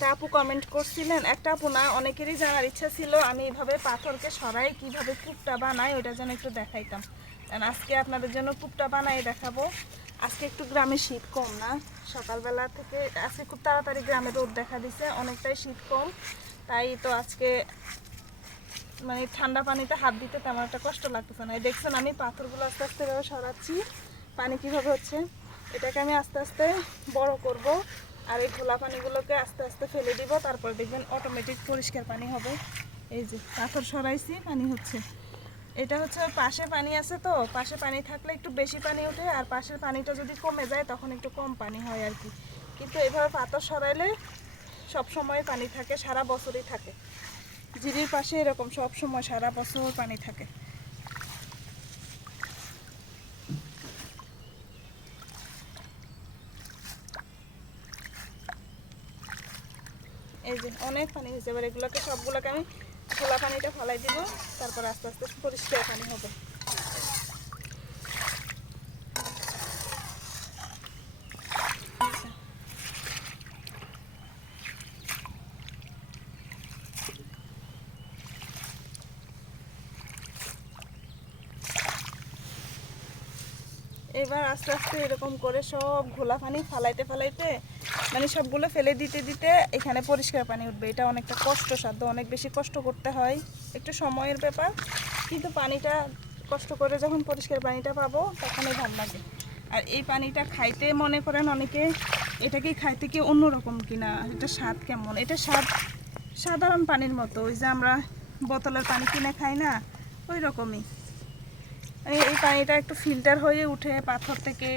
একটা আপু কমেন্ট করছিলেন, একটা আপু না, অনেকেরই জানার ইচ্ছা ছিল আমি এভাবে পাথরকে সরাই, কীভাবে কূপটা বানাই ওটা যেন একটু দেখাইতাম। কারণ আজকে আপনাদের জন্য কূপটা বানাই দেখাবো। আজকে একটু গ্রামে শীত কম না, সকালবেলা থেকে আজকে খুব তাড়াতাড়ি গ্রামে রোদ দেখা দিছে, অনেকটাই শীত কম। তাই তো আজকে মানে ঠান্ডা পানিতে হাত দিতে তেমন একটা কষ্ট লাগতেছে না। দেখছেন আমি পাথরগুলো আস্তে আস্তে সরাচ্ছি, পানি কীভাবে হচ্ছে, এটাকে আমি আস্তে আস্তে বড় করব। আর এই খোলা পানিগুলোকে আস্তে আস্তে ফেলে দিব, তারপর দেখবেন অটোমেটিক পরিষ্কার পানি হবে। এই যে পাথর সরাইছি, পানি হচ্ছে। এটা হচ্ছে পাশে পানি আছে তো, পাশে পানি থাকলে একটু বেশি পানি ওঠে, আর পাশের পানিটা যদি কমে যায় তখন একটু কম পানি হয় আর কি। কিন্তু এভাবে পাথর সরাইলে সব সময় পানি থাকে, সারা বছরই থাকে। জিরির পাশে এরকম সব সময় সারা বছর পানি থাকে। এই যে অনেক পানি হয়েছে, এবার এগুলোকে সবগুলোকে আমি খোলা পানিটা ফলাই দিব, তারপর আস্তে আস্তে পরিষ্কার পানি হবে। এবার আস্তে আস্তে এরকম করে সব ঘোলা পানি ফালাইতে ফালাইতে মানে সবগুলো ফেলে দিতে দিতে এখানে পরিষ্কার পানি উঠবে। এটা অনেকটা কষ্টসাধ্য, অনেক বেশি কষ্ট করতে হয়, একটু সময়ের ব্যাপার। কিন্তু পানিটা, কষ্ট করে যখন পরিষ্কার পানিটা পাবো, তখনই ভালো লাগে। আর এই পানিটা খাইতে মনে করেন অনেকে এটাকে খাইতে কি অন্যরকম কিনা? এটা স্বাদ কেমন? এটা স্বাদ, সাধারণ পানির মতো। ওই যে আমরা বোতলের পানি কিনে খাই না, ওই রকমই। এই পানিটা একটু ফিল্টার হয়ে উঠে পাথর থেকে।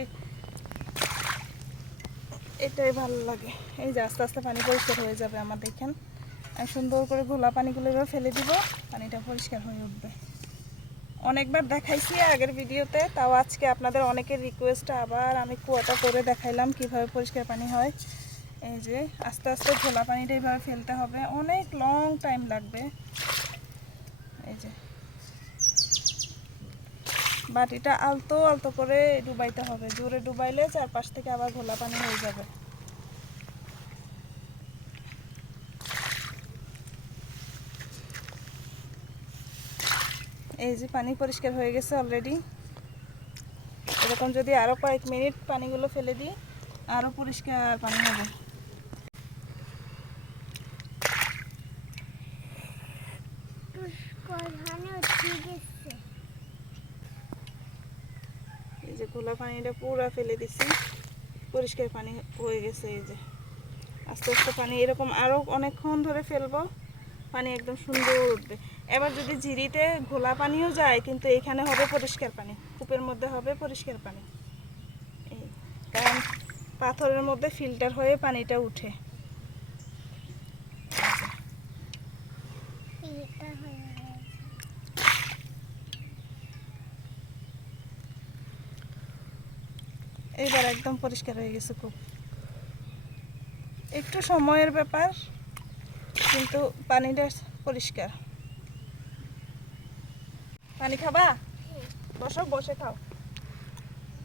এটাই ভালো লাগে। এই যে আস্তে আস্তে পানি পরিষ্কার হয়ে যাবে আমার, দেখেন। সুন্দর করে ঘোলা পানিগুলো এবার ফেলে দিব, পানিটা পরিষ্কার হয়ে উঠবে। অনেকবার দেখাইছি আগের ভিডিওতে, তাও আজকে আপনাদের অনেকের রিকোয়েস্টে আবার আমি কুয়াটা করে দেখাইলাম কীভাবে পরিষ্কার পানি হয়। এই যে আস্তে আস্তে ঘোলা পানিটা এইভাবে ফেলতে হবে। অনেক লং টাইম লাগবে এই যে বাটিটা আলতো আলতো করে ডুবাইতে হবে। জোরে ডুবাইলে চারপাশ থেকে আবার ঘোলা পানি হয়ে যাবে। এই যে পানি পরিষ্কার হয়ে গেছে অলরেডি এরকম যদি আরও কয়েক মিনিট পানিগুলো ফেলে দিই আরও পরিষ্কার পানি হবে। এই যে খোলা পানিটা পুরো ফেলে দিছি। পরিষ্কার পানি হয়ে গেছে এই যে। আস্তে আস্তে পানি এরকম আরও অনেকক্ষণ ধরে ফেলব, পানি একদম সুন্দর উঠবে। এবার যদি ঝিরিতে ঘোলা পানিও যায়, কিন্তু এখানে হবে পরিষ্কার পানি, কূপের মধ্যে হবে পরিষ্কার পানি। এই, কারণ পাথরের মধ্যে ফিল্টার হয়ে পানিটা উঠে। এইবার একদম পরিষ্কার হয়ে গেছে খুব। একটু সময়ের ব্যাপার কিন্তু পানিটা পরিষ্কার। পানি খাবা? বসো বসে খাও।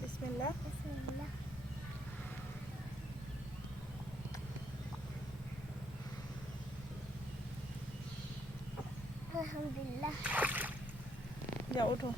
বিসমিল্লাহ। আলহামদুলিল্লাহ। যাও ওঠো